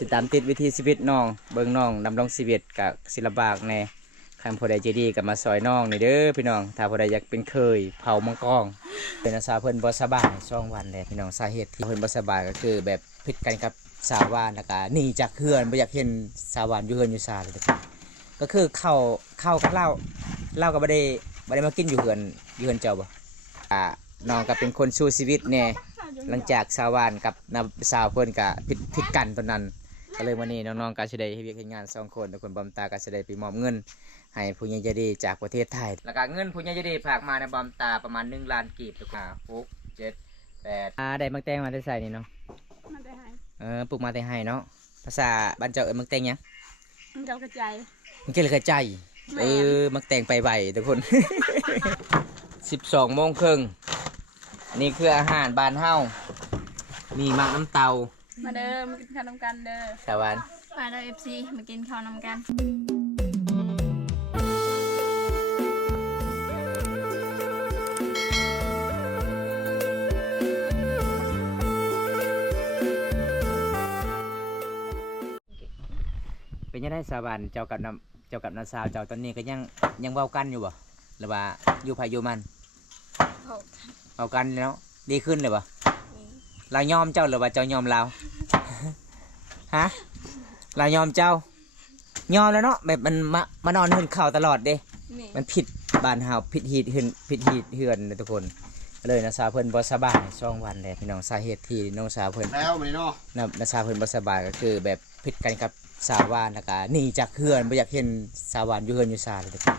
ติดตามติดวิธีชีวิตน้องเบิ่งน้องดำรงชีวิตกับศิลปะในคำพอใดใจดีกับมาซอยน้องนี่เด้อพี่น้องถ้าพอใดอยากเป็นเคยเผามังกรเป็นอาสาเพิ่นบ่สบาย2 วันเลยพี่น้องสาเหตุที่เพิ่นบ่สบายก็คือแบบผิดกันกับสาวานแล้วก็หนีจากเฮือนบ่อยากเห็นสาวานอยู่เฮือนอยู่ซาเลยก็คือเข้ากับเหล้าก็บ่ได้มากินอยู่เฮือนเจ้าบ่น้องก็เป็นคนสู้ชีวิตแน่หลังจากสาวานกับสาวเพิ่นก็ผิดกันตอนนั้นก็เลยวันนี้น้องๆก็สิได้เฮ็ดเวียกเฮ็ดงาน2 คนทุกคนบอมตาก็สิได้ไปมอบเงินให้ผู้ใหญ่ใจดีจากประเทศไทยแล้วก็เงินผู้ใหญ่ใจดีฝากมาในบอมตาประมาณ1 ล้านกีบทุกคน6 7 8ได้มักแตงมาได้ใส่นี่เนาะมาได้ให้ปลูกมาได้ให้เนาะภาษาบ้านเจ้ามักแตงหยังมันกระจาย มันก็เลยกระจายมักแตงไปไวทุกคน 12 โมงครึ่งนี่คืออาหารบ้านเฮามีมักน้ำเตามาเด้อมากินข้าวนำกันเด้อสวัสดีมาเด้อ FC มากินข้าวนำกันเป็นยังไงสวัสดีเจ้ากับน้าสาวเจ้าตอนนี้ก็ยังเว้ากันอยู่บ่หรือว่าอยู่ภายอยู่มันเว้ากันแล้วดีขึ้นเลยบ่เรายอมเจ้าหรือว่าเจ้ายอมเรา ฮะเรายอมเจ้ายอมแล้วเนาะแบบมันมานอนเฮือนเข่าตลอดเด้มันผิดบ้านเฮาผิดหีดเฮือนทุกคนเลยนะสาวเพิ่นบ่สบาย2 วันเลยพี่น้องสาเหตุที่น้องสาวเพิ่นแล้วมื้อนี้เนาะนะสาวเพิ่นบ่สบายก็คือแบบผิดกันกับสาวานแล้วก็หนีจากเฮือนบ่อยากเห็นสาวานอยู่เฮือนอยู่ซาเลยทุกคน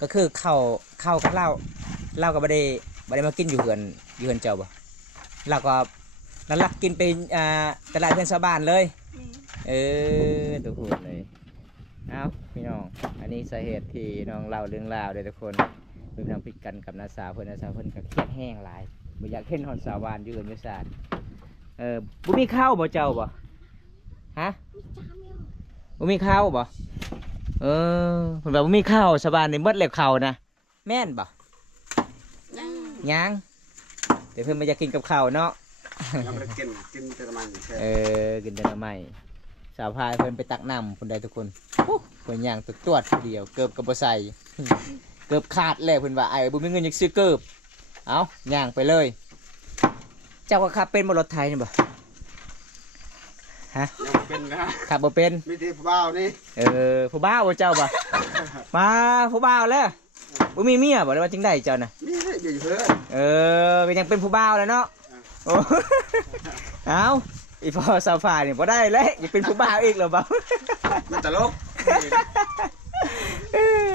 ก็คือเข้ากับเหล้าก็บ่ได้มากินอยู่เฮือนเจ้าบ่เราก็นั่นลักกินไปตลาดเพื่อนชาวบ้านเลยทุกคนเลยเอาพี่น้องอันนี้สาเหตุที่น้องเล่าเรื่องราวเลยทุกคนเป็นทางผิดกันกับนาสาวเพื่อนก็เครียดแห้งหลายบ่อยากเห็นหอนสาวานอยู่เฮือนอยู่ซาบ่มีข้าวบ่เจ้าบ่ฮะบ่มีข้าวบ่เพิ่นว่าบ่มีข้าวชาวบ้านนี่หมดแล้วข้าวนะแม่นบ่ยังเดี๋ยวเพิ่นมาอยากกินกับข้าวเนาะยังไม่ได้กินแต่มันกินแต่ละไม่สาวพายเพิ่นไปตักน้ำคนใดทุกคนเพิ่นย่างตรวจเดียวเกือบกับบ่ใส่เกือบขาดเลยเพิ่นว่าไอ้บ่มีเงินอยากซื้อเกือบเอาย่างไปเลยเจ้าก็ขับเป็นบ่รถไทยนี่บ่ฮะยังเป็นนะขับบ่เป็นมีที่ผู้บ่าวนี่ผู้บ่าวเจ้าบ่มาผู้บ่าวแล้วบ่มีเมียบ่ได้ว่าจังได๋เจ้าน่ะมีอยู่เพิ่นก็ยังเป็นผู้บ่าวแล้วเนาะโอ้เอาอีพ่อสาวฝ่ายนี่พอได้แล้วอย่าเป็นผู้บ่าวอีกหรอเปล่ามันตลก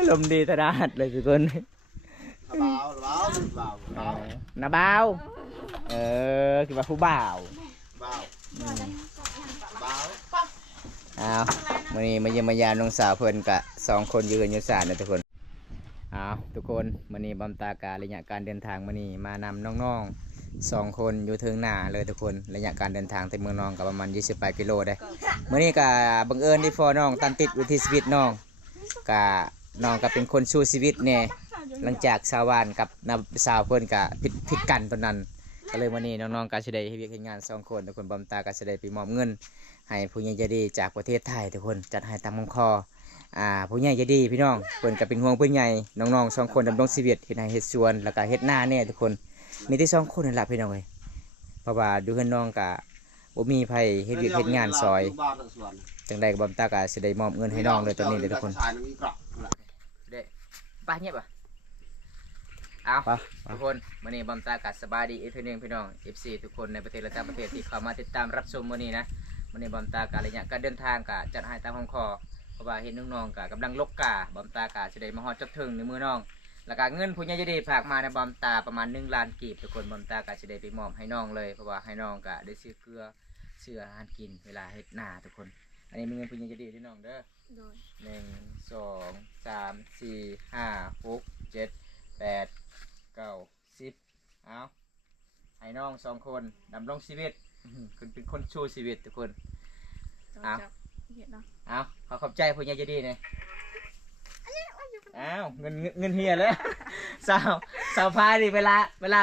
ลมดีตลาดเลยทุกคนน้าบ่าวคือว่าผู้บ่าวเอาวันนี้มาเยี่ยมมายามน้องสาวเพิ่นกะ2 คนยืนอยู่ศาลนะทุกคนเอาทุกคนวันนี้บำตาการระยะการเดินทางวันนี้มานำน้องๆ2 คนอยู่ถึงหน้าเลยทุกคนระยะการเดินทางไปเมืองน้องกับประมาณ28 กิโลได้เมื่อนี้ก็บังเอิญที่พอน้องตันติดวิถีชีวิตน้องก็เป็นคนสู้ชีวิตเนี่ยหลังจากสาวานกับสาวเพิ่นก็ผิดกันตอนนั้นก็เลยวันนี้น้องๆก็สิได้เฮ็ดเวียกเฮ็ดงาน2 คนทุกคนบำตาก็สิได้ไปมอบเงินให้ผู้ใหญ่ใจดีจากประเทศไทยทุกคนจัดให้ตามคำขอผู้ใหญ่ใจดีพี่น้องเพิ่นก็เป็นห่วงเพิ่นใหญ่น้องๆ2 คนดำรงชีวิตเฮ็ดให้เฮ็ดสวนแล้วก็เฮ็ดนาเนี่ยทุกคนมีที่2 คนนั่นแหละพี่น้องเอ้ยเพราะว่าดูเฮือนน้องก็บ่มีไผเฮ็ดเวียกเฮ็ดงานซอยจังได๋ก็บำตาก็สิได้มอบเงินให้น้องเลยตอนนี้เลยทุกคนเด้ป้าเงียบอ่ะเอาทุกคนมื้อนี้บำตาก็สบายดีอีกทีนึงพี่น้อง FC ทุกคนในประเทศและต่างประเทศที่เข้ามาติดตามรับชมมื้อนี้นะมื้อนี้บำตาก็ระยะการเดินทางก็จัดให้ตามคำขอเพราะว่าเห็นน้องๆก็กำลังลกกาบำตาก็สิได้มาฮอดจดถึงในมือน้องแล้วก็เงินผู้ใหญ่ใจดีฝากมาในบำตาประมาณ1 ล้านกีบทุกคนบำตาก็สิได้ไปมอบให้น้องเลยเพราะว่าให้น้องก็ได้ซื้อเกลือซื้ออาหารกินเวลาเฮ็ดนาทุกคนอันนี้มีเงินผู้ใหญ่ใจดีที่น้องเด้อ1 2 3 4 5 6 7 8 9 10เอาให้น้อง2 คนดำรงชีวิตคุณเป็นคนชูชีวิตทุกคนเอาขอบใจผู้ใหญ่ใจดีเนี่ยอ้าวเงินเฮียเลยสาวพายดิเวลา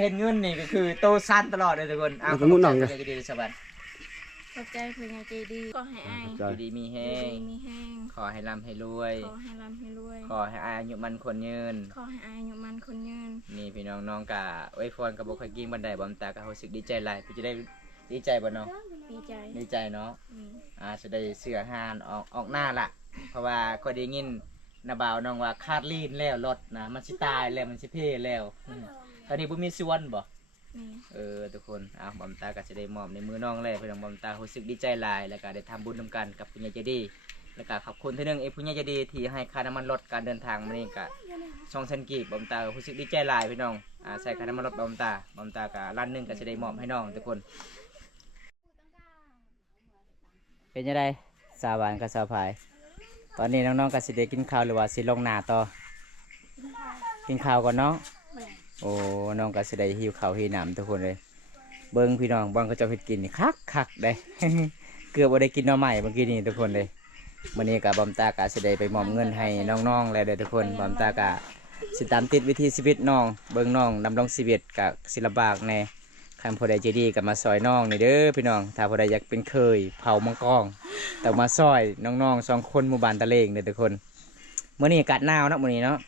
เห็นเงินนี่ก็คือโตสั้นตลอดเลยทุกคนเอาขอบใจผู้ใหญ่ใจดีสวัสดี ขอบใจเพื่อนไงใจดีก็ให้อาย อยู่ดีมีแห้ง มีแห้ง ขอให้ร่ำให้รวย ขอให้ร่ำให้รวย ขอให้อายุมันคนยืน ขอให้อายอยู่มันคนยืน นี่พี่น้องน้องกะไว้พรกับบกไข่กิ้งบันไดบอมตากะรู้สึกดีใจหลายพี่จะได้ดีใจบ่เนาะ ดีใจ ดีใจเนาะ อืม จะได้เสื้อหานออกหน้าละเพราะว่าก็ได้ยินนาบ่าวน้องว่าคาดลีนแล้วรถนะมันสิตายแล้วมันสิเพ่แล้วตอนนี้บ่มีส่วนบ่ นี่ ทุกคนบอมตาก็จะได้มอบในมือน้องแล้วพี่น้องบอมตารู้สึกดีใจหลายแล้วก็ได้ทำบุญนำกันกับผู้ใหญ่ใจดีแล้วก็ขอบคุณที่นึงผู้ใหญ่ใจดีที่ให้ค่าน้ำมันรถการเดินทางมานี่ก็2,000 กีบบอมตารู้สึกดีใจหลายพี่น้องใส่ค่าน้ำมันรถบอมตาก็ล้านหนึงก็จะได้มอบให้น้องทุกคนเป็นยังไงสาวหวานกับสาวพายตอนนี้น้องๆก็สิได้กินข้าวหรือว่าสิลงนาต่อกินข้าวก่อนเนาะโอ้น้องก็สิได้หิวข้าวหิวน้ำทุกคนเลยเบิ้งพี่น้องบ้างก็จะเฮ็ดกินนี่คักได้ เกือบบ่ได้กินหน่อไม้เมื่อกี้นี่ทุกคนเลยมื้อนี้ก็บอมตากะสิได้ไปมอบเงินให้น้องๆแล้วเด้อทุกคนบอมตากะสิตามติดวิถีชีวิตน้องเบิ่งน้องดำรงชีวิตกับศิลปะแน่คันผู้ใดใจดีก็มาซอยน้องนี่เด้อพี่น้องถ้าผู้ใดอยากเป็นเคยเผามังกรต้องมาซอยน้องๆ2 คนหมู่บ้านตะเลงเด้อทุกคนมื้อนี้อากาศหนาวเนาะมื้อนี้เนาะ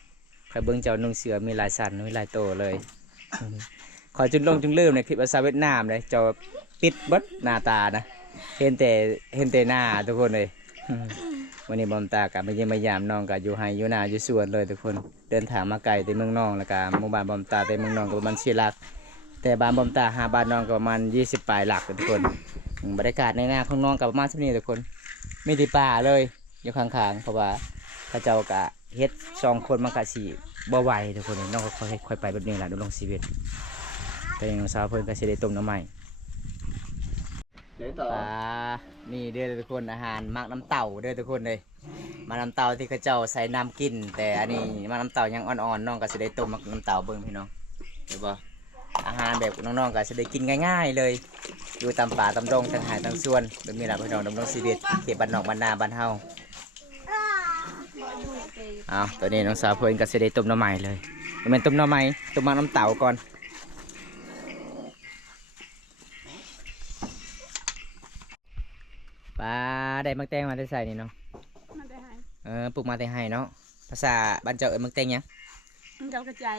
ใครเบิ่งเจ้านุ่งเสือมีหลายสันมีหลายโตเลย ขอจุดลงจุดลืมในคลิปภาษาเวียดนามเลยเจ้าปิดเบิดหน้าตานะเห็นแต่หน้าทุกคนเลย วันนี้บอมตากับมาเยี่ยมมายามน้องกับอยู่ไฮอยู่นาอยู่สวนเลยทุกคนเดินทางมาไกลแต่เมืองน้องแล้วก็หมู่บ้านบอมตาแต่เมืองน้องก็ประมาณ4 หลักแต่บ้านบอมตาบ้านน้องก็ประมาณ20 ปลายหลักทุกคนบรรยากาศในนาของน้องกับประมาณเท่านี้ทุกคนไม่ติป่าเลยอยู่ข้างๆเพราะว่าพระเจ้ากะเฮ็ด2 คนมันกะสีบ่ไหวทุกคนน้องก็ค่อยไปแบบนี้แหละดูลงชีวิตแต่ยังสาวเพิ่นก็สิได้ต้มน้ำใหม่ เดี๋ยวต่อ นี่เด้อทุกคนอาหารมักน้ำเต่าเด้อทุกคนเลยมาน้ำเต่าที่เขาเจ้าใส่น้ำกินแต่อันนี้มาน้ำเต่ายังอ่อนๆน้องก็จะได้ต้มมักน้ำเต่าเบิ่งพี่น้องเห็นบ่อาหารแบบน้องๆก็จะได้กินง่ายๆเลยอยู่ตามป่าตามดงทางหายทางสวนแบบนี้แหละพี่น้องดำรงชีวิตเขตบ้านนอกบ้านนาบ้านเฮาตอนนี้น้องสาวเพิ่นก็จะได้ต้มน้ำใหม่เลยมันต้มน้ำใหม่ต้มมักน้ำเต่าก่อนปลาได้มักแตงมาได้ใส่นี่เนาะ มันได้หาย ปลูกมาแต่ให้เนาะภาษาบ้านเจ้ามักแตงยัง มันเจ้ากระจาย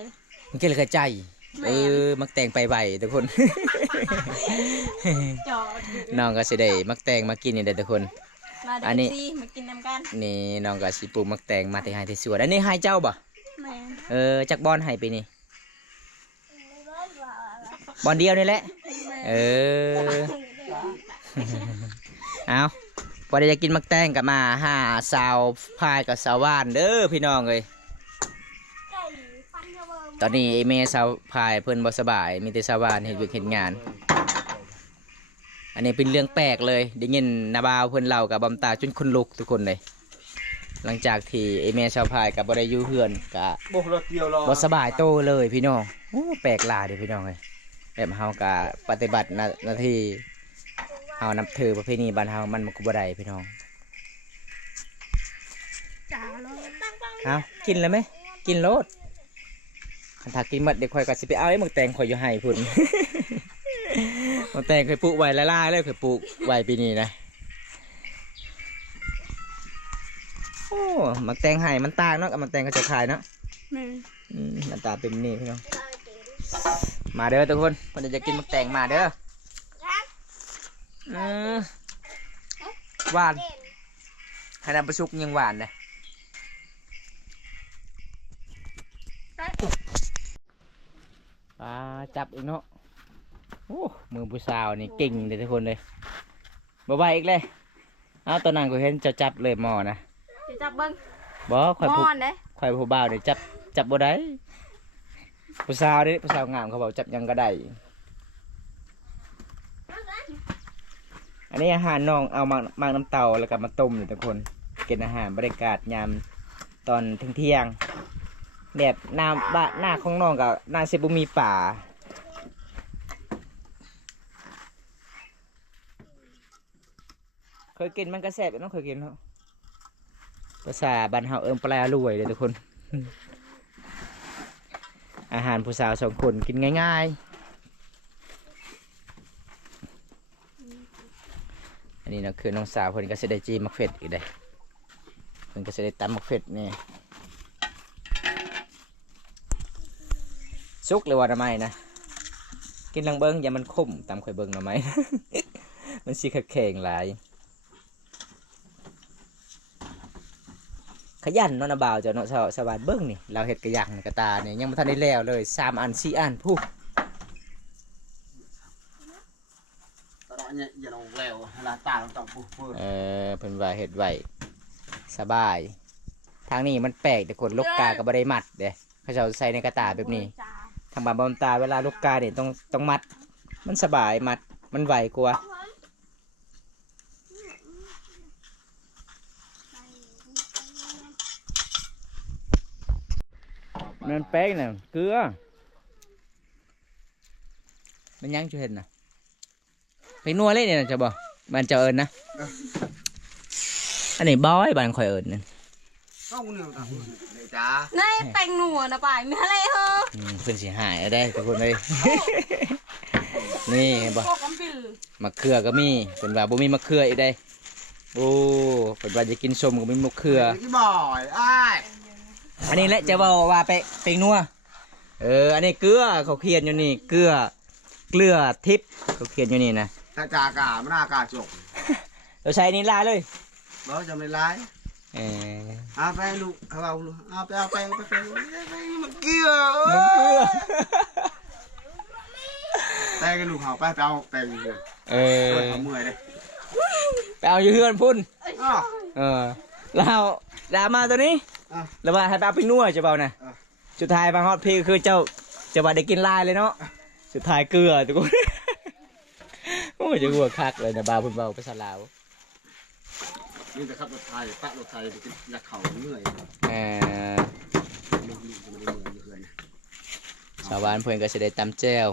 มันเกลือกระใจมักแตงไปใบทุกคน จอด น้องก็สิได้มักแตงมากินนี่เด้อทุกคน มา อั เด็ นนี้ กซีมากินน้ำกัน นี่น้องก็สิปลูกมักแตงมาแต่ให้ที่สวนอันนี้ให้เจ้าบ่ แม่ จักบอนให้ไปนี่บอนเดียวนี่แหละเอาพอได้จะกินมักแตงกับมาสาวพายกับสาวว่านเด้อพี่น้องเลยตอนนี้ไอ้เมย์สาวพายเพิ่นบ่สบายมีแต่สาวว่านเฮ็ดเวียกเฮ็ดงานอันนี้เป็นเรื่องแปลกเลยได้ยินนาบาวเพิ่นเล่ากับบำตาจนคนลุกทุกคนเลยหลังจากที่ไอ้เมย์สาวพายกับบ่ได้อยู่เฮือนกะ โบกรถเดียวรอ บ่สบายโตเลยพี่น้องโอ้แปลกหลายเด้อพี่น้องเลยแบบเฮากะปฏิบัติหน้าที่เฮานับถือประเพณีบ้านเฮามันก็บ่ได้พี่น้อง จ๋าเลย เอากินเลยไหมกินโลดคันถ้ากินหมดเดี๋ยวข่อยก็สิไปเอาไอ้หมึกแตงข่อยอยู่ให้พุ่น หมึกแตงเคยปลูกไว้ละลายเลยเคยปลูกไว้ปีนี้นะโอ้หมึกแตงให้มันต่างเนาะกับหมึกแตงก็จะขายเนาะ แม่ หน้าตาเป็นนี่พี่น้องมาเด้อทุกคนคนจะกินหมึกแตงมาเด้อหวานให้น้ำประชุกยังหวานเลยปลาจับอีกเนาะโอ้มือผู้สาวนี่เก่งเลยทุกคนเลยบ่ไหวอีกเลยเอาตอนนั้นก็เห็นจะจับเลยหมอนะ จะจับเบิ้ง บ่ข่อย ม ผู้ อนเด้ ข่อยผู้บ่าวเนี่ยจับบ่ได้ผู้สาวนี่ผู้สาวงามเขาบอกจับยังก็ได้อันนี้อาหารน้องเอามาน้ำเต่าแล้วก็มาต้มเลยทุกคนกินอาหารบรรยากาศยามตอนเที่ยงแบบหน้าของน้องกับหน้าเซบุมีป่าเคยกินมันก็แซ่บอยู่เนาะเคยกินเนาะภาษาบ้านเฮาปลาลุยเลยทุกคน อาหารผู้สาว2 คนกินง่ายๆ นนี้นะคือน้องสาวเพิ่นก็สิได้จีมักเฟ็ดอีกเด้เพิ่นก็สิได้ตำมักเฟ็ดนี่สุกเลยว่าทำไมนะกินลังเบิ้งอย่ามันขมตำข่อยเบิ้งหน่อไม้ มันสิแข็งหลายขยันเนาะนะบ่าวเจ้าเนาะสวัสดิ์เบิ้งนี่เราเฮ็ดกระยังกระตาเนี่ยยังบ่ทันได้แล้วเลย3 อัน 4 อันผู้ ตอนนี้อย่าลงแล้วลาตาต้องปุ๊บ เพิ่นว่าเฮ็ดไว้สบายทางนี้มันแปลกแต่คนลูกกาก็บ่ได้มัดเด้เขาเจ้าใส่ในกระตาแบบนี้ทางบ้านบอมตาเวลาลูกกาเนี่ยต้องมัดมันสบายมัดมันไวกว่ามันแป้งน่ะเกลือมันยังจะเห็นน่ะไปนัวเลยเนี่ยจะบอกมันจะเอิญนะอันนี้บ้อยบ้านคอยเอิญนั่น ต้องเนี่ยต่างเลยจ้า ในแป้งหนัวนะป่ายมีอะไรเหรอ เพื่อนสิหายได้ทุกคนเลยนี่เห็นบ่ โกกัมปิล มะเขือก็มีเป็นว่าบ่มีมะเขืออีกได้โอ้เป็นว่าจะกินส้มก็มีมะเขือ ที่บ่อยอ้าย อันนี้แหละจะบอกว่าไปนัวอันนี้เกลือเขาเขียนอยู่นี่เกลือทิพย์เขาเขียนอยู่นี่นะ ตาจากาไม่น่ากาจก เราใช้นี่ลาเลย เราจะไม่ร้าย เออ เอาไปลูกเอาลูกเอาไปมันเกลือ มันเกลือ ไปกันลูกเอาไปเอาไปเลย เอาเมื่อยเลย ไปเอาอยู่เฮือนพุ่น อ้าว แล้วดรามาตัวนี้แล้วว่าให้ไปเอาไปนัวจะเปล่านะสุดท้ายบางฮอตพี่คือเจ้าจะว่าได้กินลายเลยเนาะสุดท้ายเกลือทุกคนโอ้ยจะหัวคักเลยนะบาพุ่นเบาไปสลาว นี่จะขับรถไทยปะรถไทยไปอยากเข่าเมื่อย ลูกจะไม่ได้เมื่อยเพื่อน ชาวบ้านเพื่อนก็จะได้ตำแจ่ว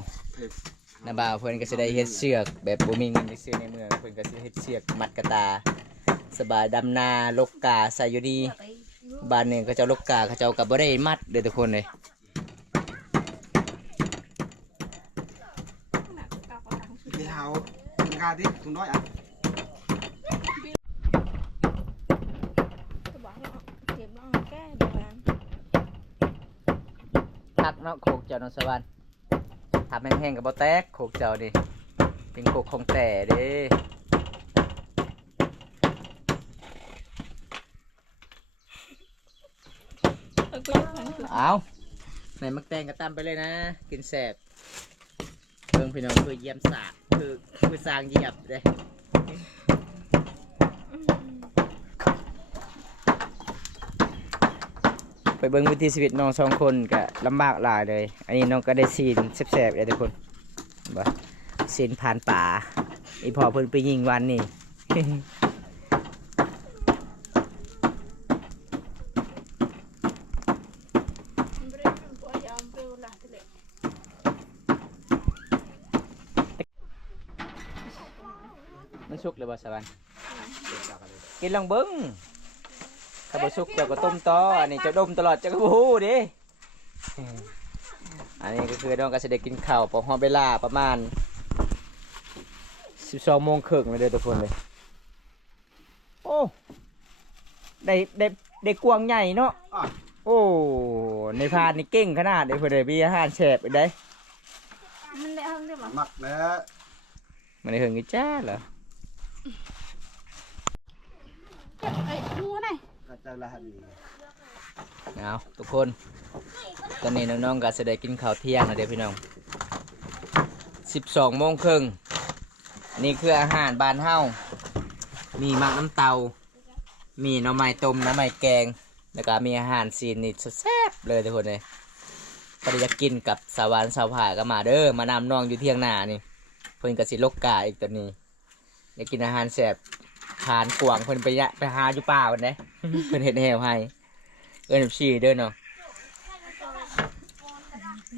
นาบ่าวเพื่อนก็จะได้เฮ็ดเชือกแบบบ่มีเงินไปซื้อในเมืองเพื่อนก็จะเฮ็ดเชือกมัดกระตาสบายดำนาลกกาใส่อยู่ดีบ้านหนึงเขาเจ้าลกกาเขาเจ้าก็บ่ได้มัดเด้อทุกคนเลย พี่เฮาคุณกาดิคุณน้อยอ่ะ จะบอกให้เก็บน้องแก้เดี๋ยวนั้น คักเนาะโคกเจ้าน้องสวรรค์ทำแห้งๆกับบ่แตกโคกเจ้าดิเป็นโคกของแต่เด้เอาไหนมักแตงก็ตามไปเลยนะกินแสบเบิ่งพี่น้องคือเยี่ยมสากคือสร้างเหยียบเด้ไปเบิ่งวิถีชีวิตน้อง2 คนก็ลำบากหลายเลยอันนี้น้องก็ได้ซีนแซ่บๆเลยทุกคนบ่ซีนผ่านป่าอีพอเพิ่นไปยิงวันนี่ มันสุกเลยบ่สวรรค์กินลองเบิ้งถ้าบ่สุกเจ้าก็ต้มต่ออันนี้เจ้าดมตลอดเจ้าก็บ่ฮู้เด้อันนี้ก็คือน้องก็สิได้กินข้าวพอฮอดเวลาประมาณ 12 โมงครึ่งเลยเด้อทุกคนเลยโอ้ได้กวางใหญ่เนาะโอ้ในพานนี่เก่งขนาดเด้อเพิ่นได้มีอาหารแซ่บอีกเด้ มันได้ห้องได้หรอ มักแล้ว มันได้เฮิงอีจ้าเหรอ ไอ้ดูหน่อย กระจายละหัน เอาทุกคนตอนนี้น้องๆก็จะได้กินข้าวเที่ยงนะเดี๋ยวพี่น้อง 12 โมงครึ่งนี่คืออาหารบ้านเฮามีหมักน้ำเตามีหน่อไม้ต้มหน่อไม้แกงแล้วก็มีอาหารซีนนี่แซ่บเลยทุกคนเลยใครอยากกินกับสาวานสาวผาก็มาเด้อมานำน้องอยู่เที่ยงหน้านี่เพิ่นก็สิลกกาอีกตัวนี้อยากกินอาหารแซ่บทานกวางเพิ่นไปหาอยู่ป่าเพิ่นเด้ เพิ่นเฮ็ดแหวให้เอิ้นชี้เด้อเนาะ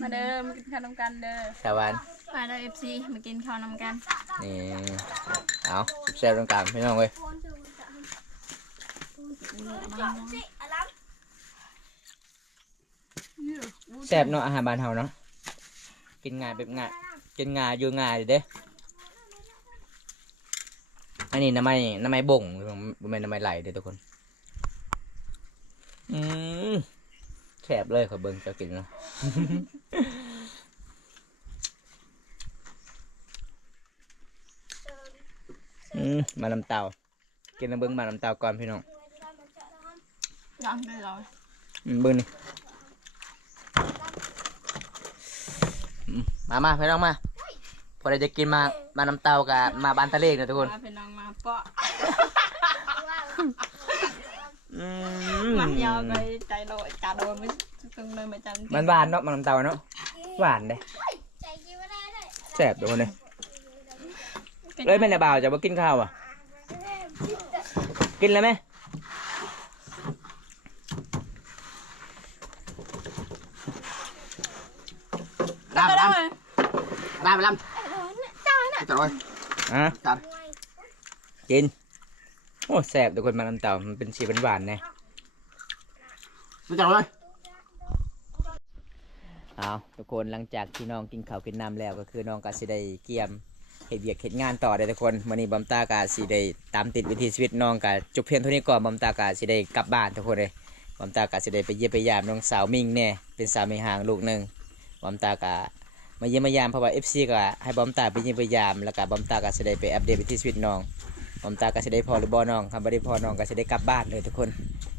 มาเด้อมากินข้าวนำกันเด้อ สาวาน มาเด้อ FC มากินข้าวนำกัน นี่เอาแซ่บตรงกลางพี่น้องเว้ยแซ่บเนาะอาหารบ้านเฮาเนาะกินง่ายแบบง่ายกินง่ายอยู่ง่ายเด้ อันนี้น้ำไม้บ่งไม่น้ำไม้ไหลเด้อทุกคนแซ่บเลยขอเบิ่งจะกินเนาะ มาน้ำเต่ากินน้ำเบิ้งมาน้ำเต่าก่อนพี่น้อง ยังได้เลย เบิ้งนี่มาพี่น้องมาพอได้จะกินมาน้ำเต่ากับมาบ้านตะเลกนะทุกคน มาเป็นน้องมาเปาะ อื มันยาวไปใจโดยจ่าโดยไม่ตึงเลยไม่จัน มันหวานเนาะมาน้ำเต่าเนาะหวานเด้แซ่บทุกคนเลยเลยแม่นบ่าวจะมากินข้าวอ่ะกินแล้วไหมได้ ลำ เลย ได้ไปลำจัดเลย อ่ะ จัด กินโอ้แซ่บทุกคนมาน้ำเต่ามันเป็นสีหวานๆเนี่ย จัดเลย เอาทุกคนหลังจากที่น้องกินข้าวกินน้ำแล้วก็คือน้องก็สิได้เกี่ยมเฮ็ดเวียกเฮ็ดงานต่อได้ทุกคนวันนี้บอมตากาสิได้ตามติดวิถีชีวิตน้องกะจบเพียงเท่านี้ก่อนบอมตากาสิได้กลับบ้านทุกคนเลยบอมตากาสิได้ไปเยี่ยมไปยามน้องสาวมิ่งเนี่ยเป็นสาวไม่ห่างลูกหนึ่งบอมตากามาเยี่ยมมายามเพราะว่า FC ก็ให้บอมตาไปเยี่ยมไปยามแล้วก็บอมตากาสิได้ไปอัปเดตวิถีชีวิตน้องบอมตากาสิได้พอหรือบ่น้องครับบ่ได้พอน้องก็สิได้กลับบ้านเลยทุกคน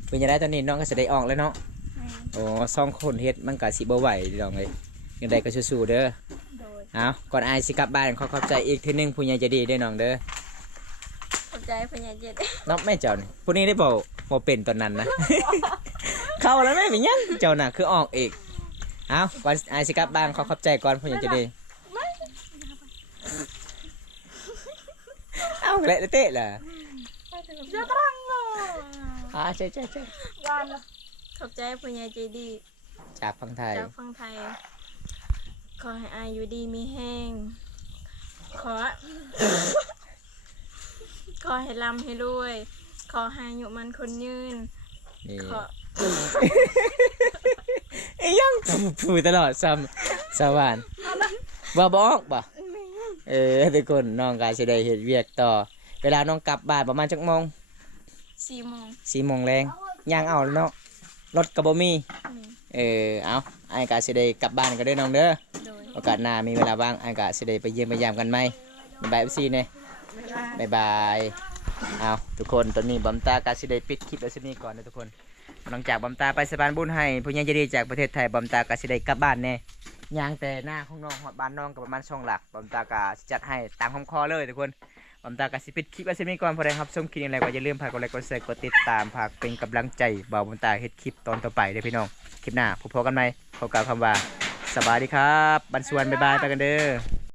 เป็นยังไงตอนนี้น้องก็สิได้ออกแล้วเนาะโอ้สองคนเฮ็ดมันก็สิบ่ไหวน้องเลยยังไงก็สู้ๆเด้อ โดย เอาก่อนอายสิกลับบ้านขอขอบใจอีกทีหนึงผู้ใหญ่ใจดีด้วยน้องเด้อ ขอบใจพญาเจ็ด น้องแม่เจ้านี่ผู้นี้ได้บอกเป็นตอนนั้นนะ เข้าแล้วแม่เป็นยังเจ้าน่ะคือออกอีกเอาก่อนอายสิกลับบ้านขอขอบใจก่อนผู้ใหญ่ใจดีเอาเละเตะล่ะ เจ้าตรังเนาะ ใช่ วันขอบใจพญาเจดี จากฝั่งไทย จากฝั่งไทยขอให้อายุดีมีแห้งขอ ขอให้ร่ำให้รวย ขอให้อายุมันคนยืน นี่ ขอ ไอ้ยังพูดตลอดสวรรค์บ่บอกบ่ทุกคนน้องก็สิได้เฮ็ดเวียกต่อเวลาน้องกลับบ้านประมาณจักโมง 4 โมง 4 โมงแรงย่างเอาแล้วเนาะรถก็บ่มีเอาไอ้ายก็สิได้กลับบ้านก็ได้อน้องเด้อ โดย โอกาสหน้ามีเวลาว่างไอ้ายก็สิได้ไปเยี่ยมไปยามกันไหมบ๊ายบาย FC เนี่ยบ๊ายบายเอาทุกคนตอนนี้บอมตาก็สิได้ปิดคลิปไว้ซะนี้ก่อนนะทุกคนหลังจากบอมตาไปสะพานบุญให้ผู้ใหญ่ใจดีจากประเทศไทยบอมตาก็สิได้กลับบ้านแน่ย่างแต่หน้าของน้องฮอดบ้านน้องก็ประมาณ2 หลักบอมตาก็สิจัดให้ตามคำขอเลยทุกคนบอมตาก็สิปิดคลิปไว้ซะนี้ก่อนพอได้ครับชมคลิปอะไรก็อย่าลืมฝากกดไลค์กดแชร์กดติดตามฝากเป็นกำลังใจบ่าวบอมตาเฮ็ดคลิปตอนต่อไปเด้อพี่น้องคลิปหน้าพบกันใหม่พบกับคำว่าสวัสดีครับบันสวนบ๊ายบายไปกันเด้อ